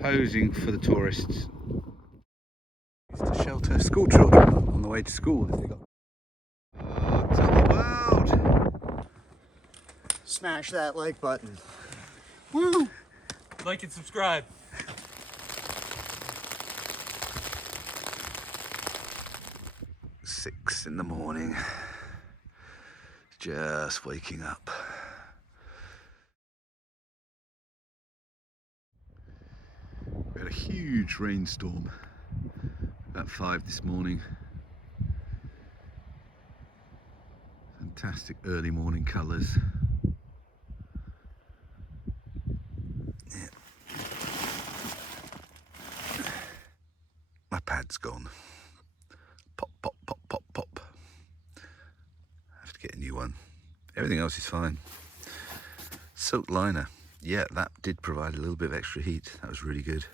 posing for the tourists. Used to shelter school children on the way to school if they got... Oh, tell the world! Smash that like button. Woo! Like and subscribe. Six in the morning. Just waking up. We had a huge rainstorm at 5 this morning. Fantastic early morning colours. Yeah. My pad's gone. Pop, pop, pop, pop, pop. I have to get a new one. Everything else is fine. Silk liner. Yeah, that did provide a little bit of extra heat. That was really good.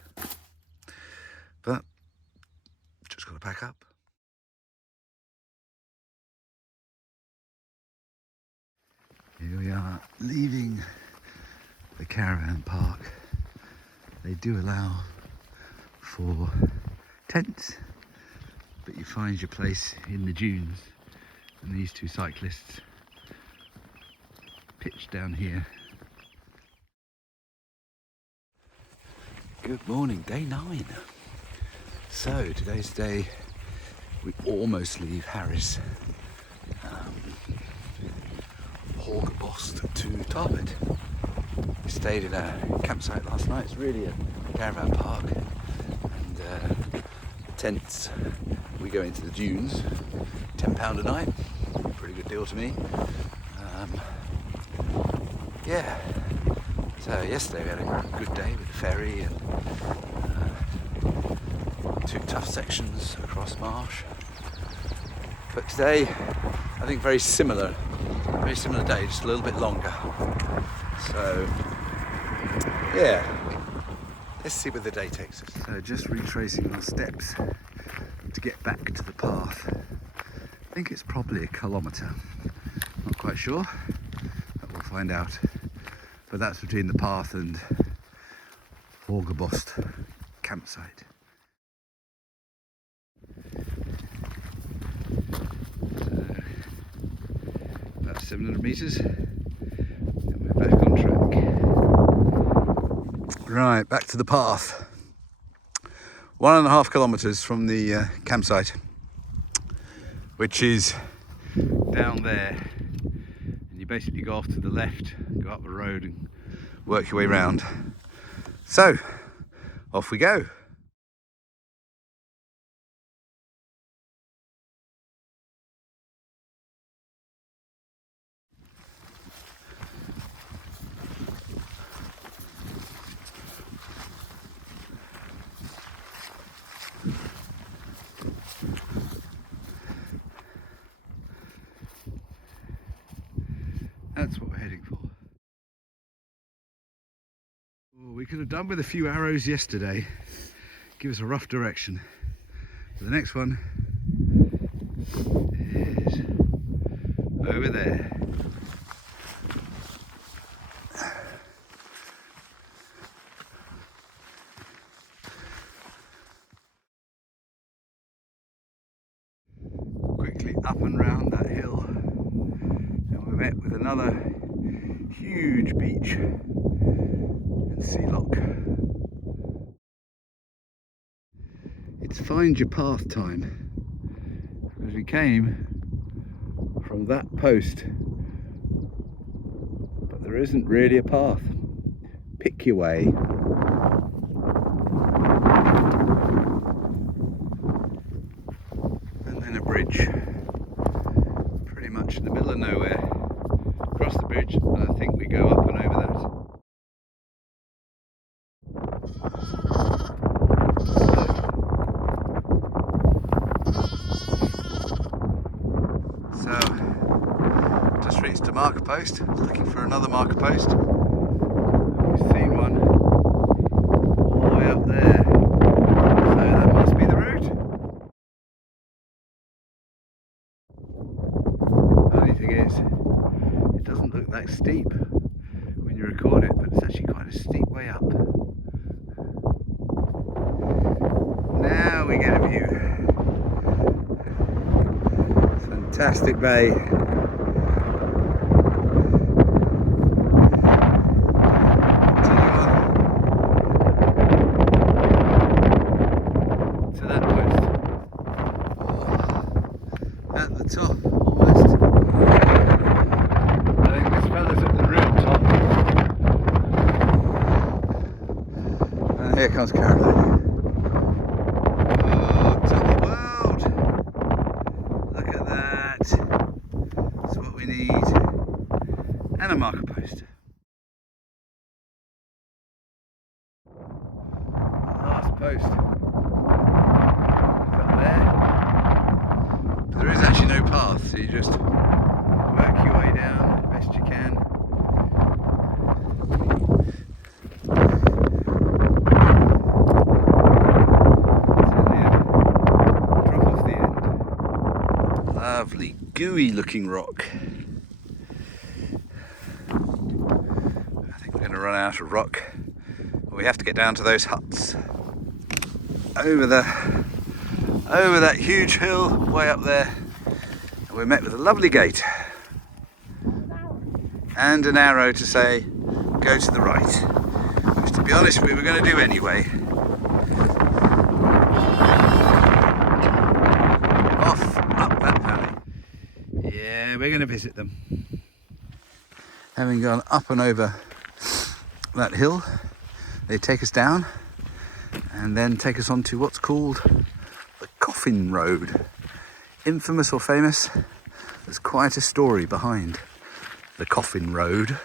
But just got to pack up. Here we are, leaving the caravan park. They do allow for tents, but you find your place in the dunes, and these two cyclists pitched down here. Good morning, day 9. So today's the day we almost leave Harris. Horgabost to Tarbert. We stayed in a campsite last night. It's really a caravan park, and tents. We go into the dunes. £10 a night. Pretty good deal to me. Yeah. So yesterday we had a good day with the ferry and 2 tough sections across marsh. But today, I think very similar day, just a little bit longer. So, yeah, let's see where the day takes us. So just retracing our steps to get back to the path. I think it's probably a kilometre, not quite sure, but we'll find out. But that's between the path and Horgabost campsite. About 700 metres and we're back on track. Right, back to the path. 1.5 kilometres from the campsite, which is down there, and you basically go off to the left, go up the road and work your way round. So, off we go. That's what we're heading for. Oh, we could have done with a few arrows yesterday. Give us a rough direction. But the next one is over there. Quickly up and round that hill. And we met with another huge beach and sea lock. It's find your path time, because we came from that post, but there isn't really a path. Pick your way. And then a bridge, pretty much in the middle of nowhere. Across the bridge, and I think we go up and over that. So, just reached a marker post, looking for another marker post. We've seen one all the way up there, so that must be the route. Only thing is, it doesn't look that steep when you record it, but it's actually quite a steep way up. Now we get a view. Fantastic bay. To that post. Oh, at the top, almost. I think this fella's at the room top. And here comes Caroline. Oh, top of the world! Look at that. That's what we need. And a marker post. Last post. Up there. There is actually no path, so you just work your way down as best you can. Drop off the end. Lovely, gooey looking rock. I think we're going to run out of rock. We have to get down to those huts. Over that huge hill way up there. And we're met with a lovely gate. And an arrow to say, go to the right. Which, to be honest, we were going to do anyway. Off up that valley. Yeah, we're going to visit them. Having gone up and over that hill, they take us down and then take us on to what's called the Coffin Road. Infamous or famous, there's quite a story behind the Coffin Road.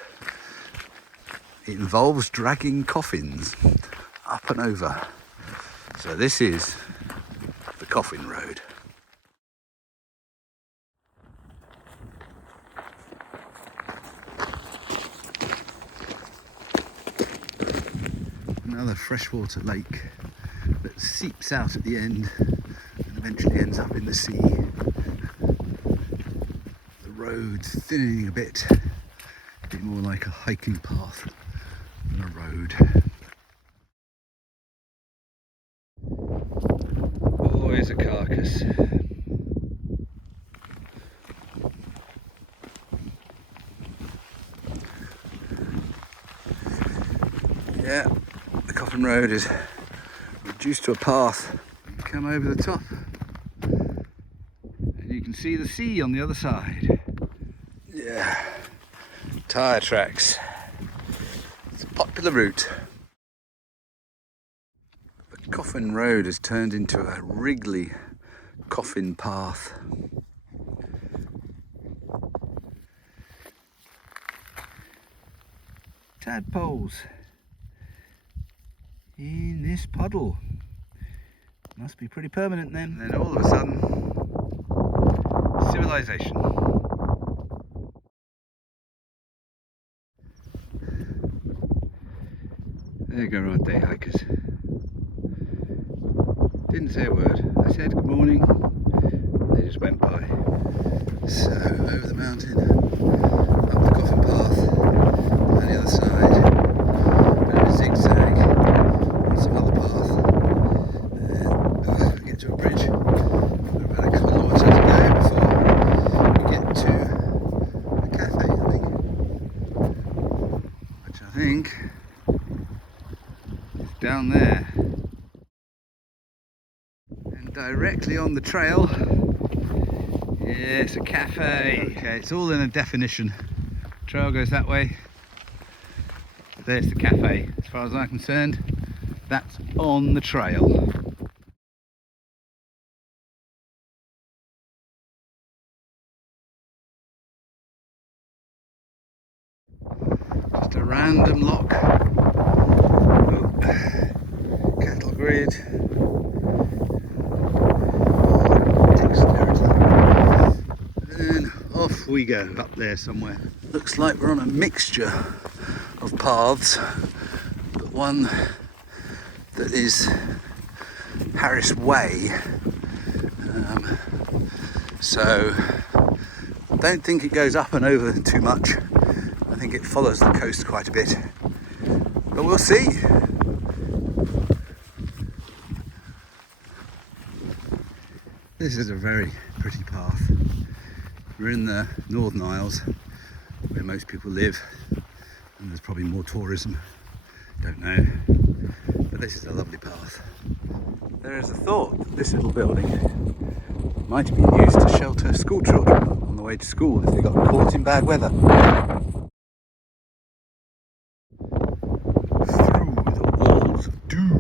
It involves dragging coffins up and over. So this is the Coffin Road. Another freshwater lake that seeps out at the end and eventually ends up in the sea. The road's thinning a bit more like a hiking path than a road. Always a carcass. Yeah. The Coffin Road is reduced to a path. You come over the top and you can see the sea on the other side. Yeah, tyre tracks. It's a popular route. The Coffin Road has turned into a wriggly coffin path. Tadpoles in this puddle. Must be pretty permanent then. And then all of a sudden, civilization. There go our day hikers. Didn't say a word. I said good morning. They just went by. So over the mountain, up the coffin path, on the other side, a bit of a zigzag. Some other path, and we get to a bridge. We're about a kilometre to go before we get to a cafe, I think, which I think is down there. And directly on the trail, yes, a cafe. Okay, it's all in a definition. Trail goes that way. There's the cafe. As far as I'm concerned, that's on the trail. Just a random lock. Oh, cattle grid. Oh, dexterity. And off we go, up there somewhere. Looks like we're on a mixture of paths, but one that is Harris Way, so I don't think it goes up and over too much. I think it follows the coast quite a bit, but we'll see. This is a very pretty path. We're in the Northern Isles, where most people live, and there's probably more tourism, don't know, but this is a lovely path. There is a thought that this little building might have been used to shelter school children on the way to school if they got caught in bad weather. Through the walls of doom.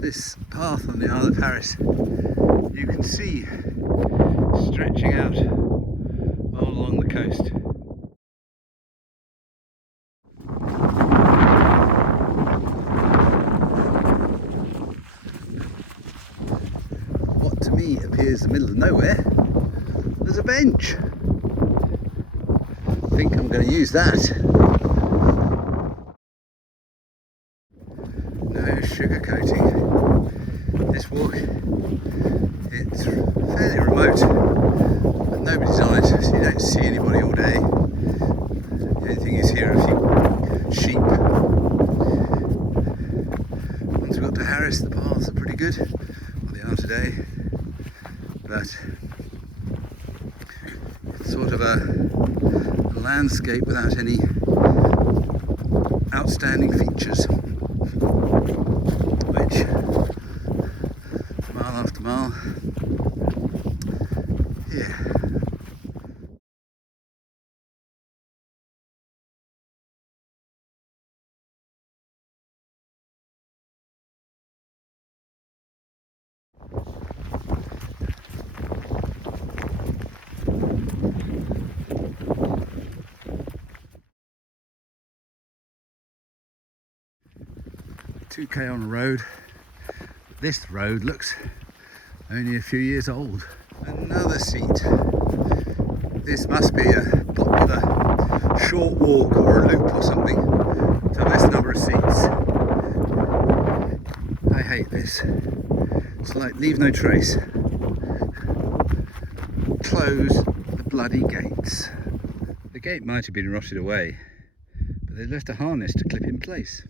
This path on the Isle of Harris, you can see stretching out all along the coast. What to me appears the middle of nowhere, there's a bench. I think I'm going to use that. No sugarcoating. This walk, it's fairly remote, but nobody's on it, so you don't see anybody all day. The only thing is here are a few sheep. Once we got to Harris, the paths are pretty good, well they are today, but it's sort of a landscape without any outstanding features, which mile after mile, yeah. $2K on a road. This road looks only a few years old. Another seat. This must be a popular short walk or a loop or something to have this number of seats. I hate this. It's like leave no trace. Close the bloody gates. The gate might have been rotted away, but they left a harness to clip in place.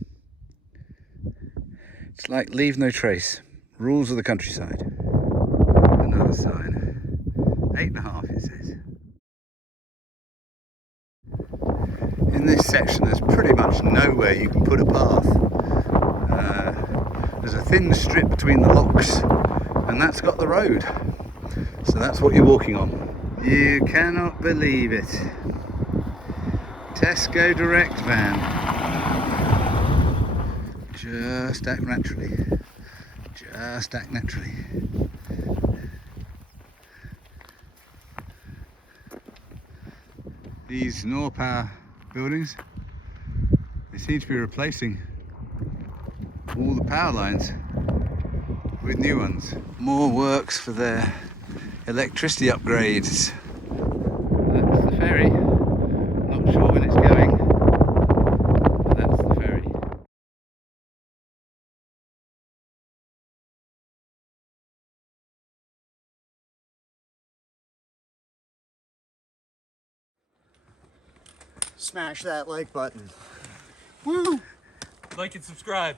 It's like leave no trace. Rules of the countryside. Another sign. 8.5 it says. In this section there's pretty much nowhere you can put a path. There's a thin strip between the locks and that's got the road. So that's what you're walking on. You cannot believe it. Tesco Direct van. Just act naturally. Just act naturally. These Norpower buildings, they seem to be replacing all the power lines with new ones. More works for their electricity upgrades. That's the ferry. Not sure when it's going, but that's the ferry. Smash that like button. Woo! Like and subscribe.